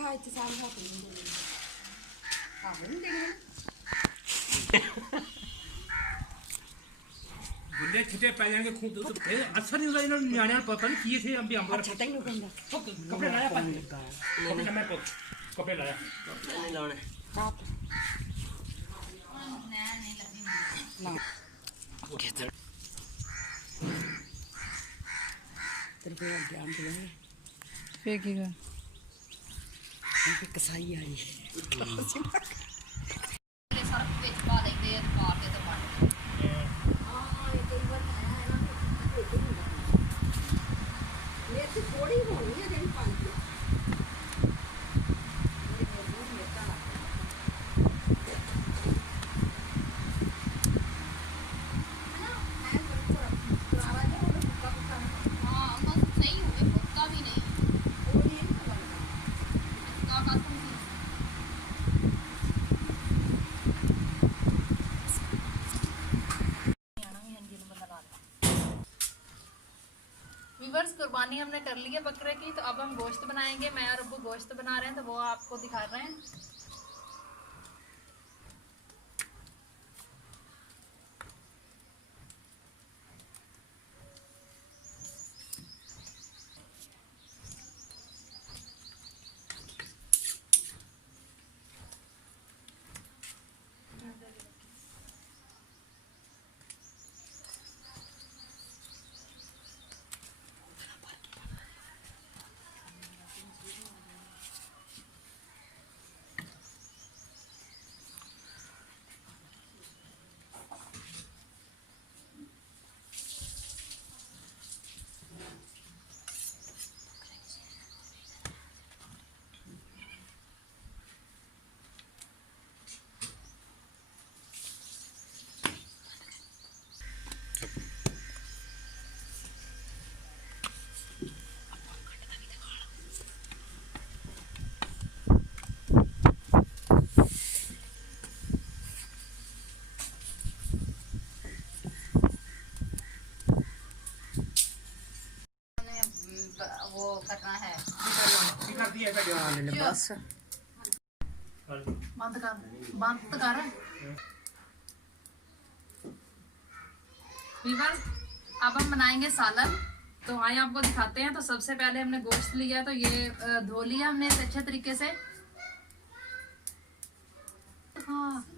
हाँ इतने साल हाथ नहीं देंगे काम नहीं देंगे गुंडे छुट्टे पै जाएंगे खून तो फिर असर नहीं होगा इन्होंने न्याणे पता नहीं किए थे हम भी अंबर अच्छा तैਨੂੰ ਕਹਿੰਦਾ कपड़े लाया कपड़े मैं कपड़े लाया नहीं लाने रात ना तेरे पे ध्यान दे ਫੇਰ ਕੀ ਕਰ हम पे कसाई आई ਸਰਫ ਵਿੱਚ ਪਾ ਲੈਂਦੇ ਆ ਪਾ ਕੇ ਤੇ ਬਣ मेरे थोड़ी होनी है दिन पानी ਹਾਂ ਬਸ ਨਹੀਂ ਹੋਵੇ ਪੱਕਾ ਵੀ ਨਹੀਂ ਪੱਕਾ ਕਾਸਮ ਸੀ व्यूअर्स कुर्बानी हमने कर ली है बकरे की तो अब हम गोश्त बनाएंगे मैं और अब्बू गोश्त बना रहे हैं तो वो आपको दिखा रहे हैं वो करना है कर दिया था बस बंद कर व्यूअर्स अब हम बनाएंगे सालन तो आइए आपको दिखाते हैं तो सबसे पहले हमने गोश्त लिया तो ये धो लिया हमने इसे अच्छे तरीके से हाँ